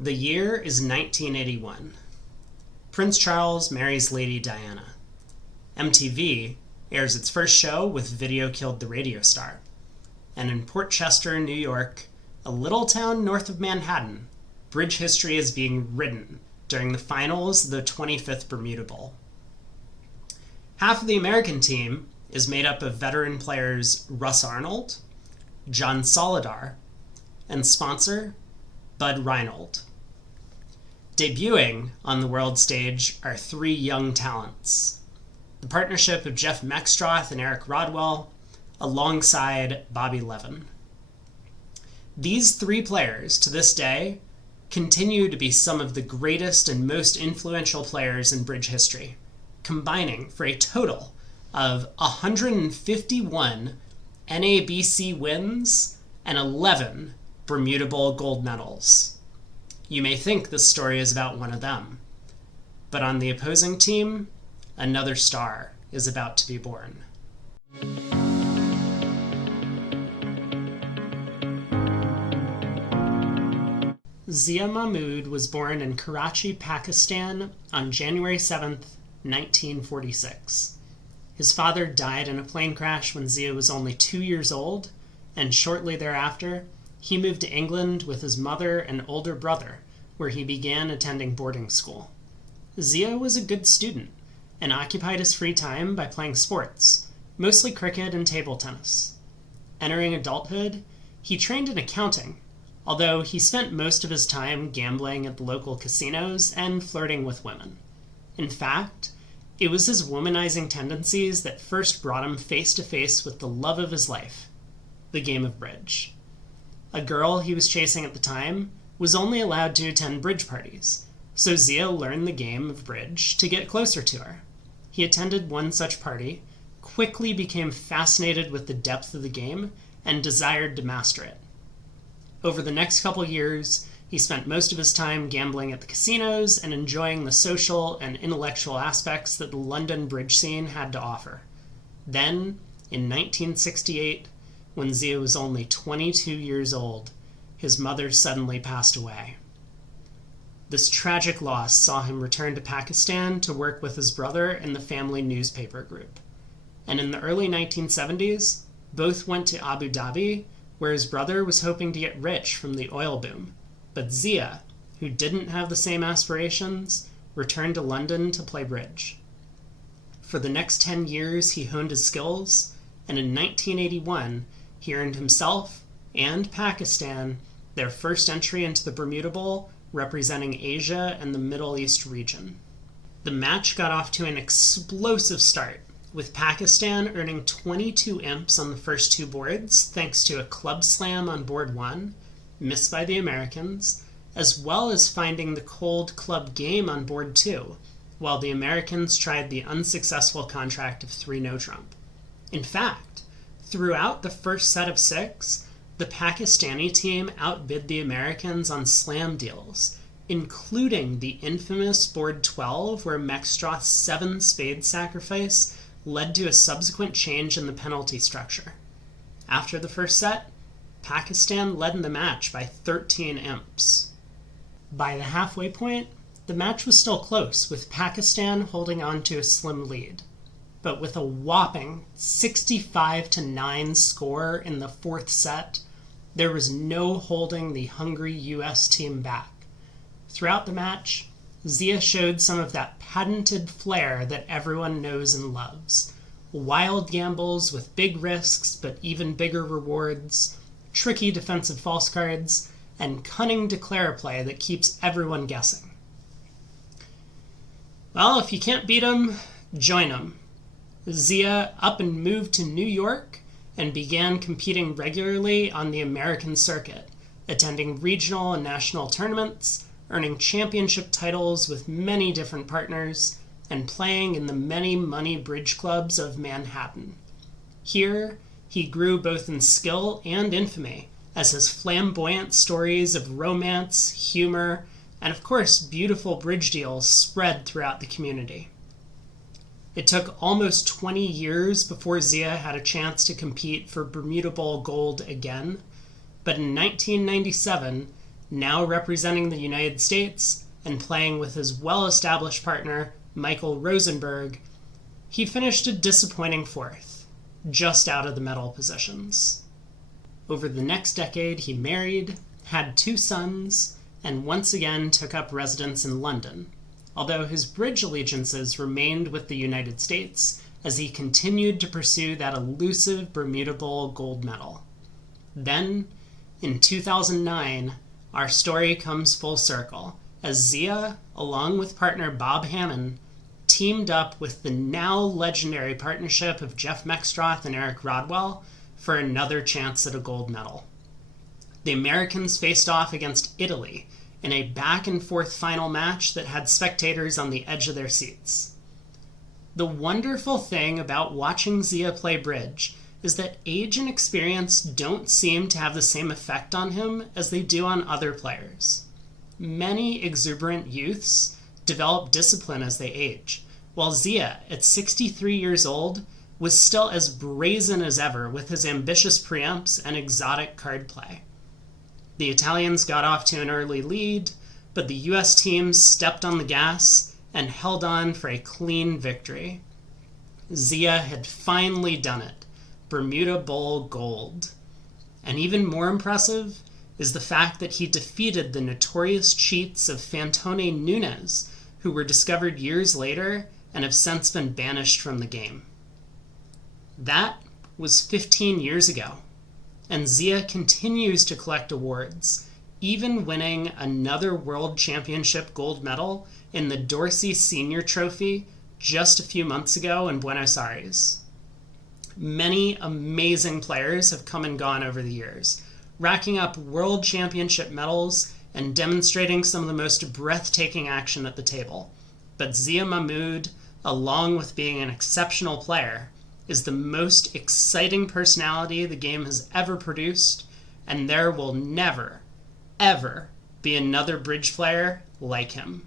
The year is 1981. Prince Charles marries Lady Diana. MTV airs its first show with Video Killed the Radio Star. And in Port Chester, New York, a little town north of Manhattan, bridge history is being written during the finals of the 25th Bermuda Bowl. Half of the American team is made up of veteran players Russ Arnold, John Solidar, and sponsor Bud Reinold. Debuting on the world stage are three young talents: the partnership of Jeff Mextroth and Eric Rodwell, alongside Bobby Levin. These three players, to this day, continue to be some of the greatest and most influential players in bridge history, combining for a total of 151 NABC wins and 11 Bermuda Bowl gold medals. You may think this story is about one of them, but on the opposing team, another star is about to be born. Zia Mahmood was born in Karachi, Pakistan on January 7th, 1946. His father died in a plane crash when Zia was only 2 years old, and shortly thereafter, he moved to England with his mother and older brother, where he began attending boarding school. Zia was a good student and occupied his free time by playing sports, mostly cricket and table tennis. Entering adulthood, he trained in accounting, although he spent most of his time gambling at the local casinos and flirting with women. In fact, it was his womanizing tendencies that first brought him face to face with the love of his life, the game of bridge. A girl he was chasing at the time was only allowed to attend bridge parties, so Zia learned the game of bridge to get closer to her. He attended one such party, quickly became fascinated with the depth of the game, and desired to master it. Over the next couple years, he spent most of his time gambling at the casinos and enjoying the social and intellectual aspects that the London bridge scene had to offer. Then, in 1968, when Zia was only 22 years old, his mother suddenly passed away. This tragic loss saw him return to Pakistan to work with his brother in the family newspaper group. And in the early 1970s, both went to Abu Dhabi, where his brother was hoping to get rich from the oil boom. But Zia, who didn't have the same aspirations, returned to London to play bridge. For the next 10 years, he honed his skills, and in 1981, he earned himself and Pakistan their first entry into the Bermuda Bowl, representing Asia and the Middle East region. The match got off to an explosive start, with Pakistan earning 22 imps on the first two boards thanks to a club slam on board 1, missed by the Americans, as well as finding the cold club game on board 2, while the Americans tried the unsuccessful contract of 3 no-trump. In fact, throughout the first set of 6, the Pakistani team outbid the Americans on slam deals, including the infamous board 12, where Mextroth's 7 spade sacrifice led to a subsequent change in the penalty structure. After the first set, Pakistan led in the match by 13 imps. By the halfway point, the match was still close, with Pakistan holding on to a slim lead. But with a whopping 65-9 score in the 4th set, there was no holding the hungry U.S. team back. Throughout the match, Zia showed some of that patented flair that everyone knows and loves. Wild gambles with big risks but even bigger rewards, tricky defensive false cards, and cunning declare play that keeps everyone guessing. Well, if you can't beat 'em, join 'em. Zia up and moved to New York and began competing regularly on the American circuit, attending regional and national tournaments, earning championship titles with many different partners, and playing in the many money bridge clubs of Manhattan. Here, he grew both in skill and infamy, as his flamboyant stories of romance, humor, and of course beautiful bridge deals spread throughout the community. It took almost 20 years before Zia had a chance to compete for Bermuda Bowl gold again, but in 1997, Now representing the United States and playing with his well-established partner, Michael Rosenberg, he finished a disappointing fourth, just out of the medal positions. Over the next decade, he married, had 2 sons, and once again took up residence in London, although his bridge allegiances remained with the United States as he continued to pursue that elusive Bermuda Bowl gold medal. Then, in 2009, our story comes full circle, as Zia, along with partner Bob Hammond, teamed up with the now legendary partnership of Jeff Mextroth and Eric Rodwell for another chance at a gold medal. The Americans faced off against Italy in a back-and-forth final match that had spectators on the edge of their seats. The wonderful thing about watching Zia play bridge is that age and experience don't seem to have the same effect on him as they do on other players. Many exuberant youths develop discipline as they age, while Zia, at 63 years old, was still as brazen as ever with his ambitious preempts and exotic card play. The Italians got off to an early lead, but the US team stepped on the gas and held on for a clean victory. Zia had finally done it, Bermuda Bowl gold. And even more impressive is the fact that he defeated the notorious cheats of Fantone Nunes, who were discovered years later and have since been banished from the game. That was 15 years ago, and Zia continues to collect awards, even winning another World Championship gold medal in the Dorsey Senior Trophy just a few months ago in Buenos Aires. Many amazing players have come and gone over the years, racking up World Championship medals and demonstrating some of the most breathtaking action at the table. But Zia Mahmood, along with being an exceptional player, is the most exciting personality the game has ever produced, and there will never, ever be another bridge player like him.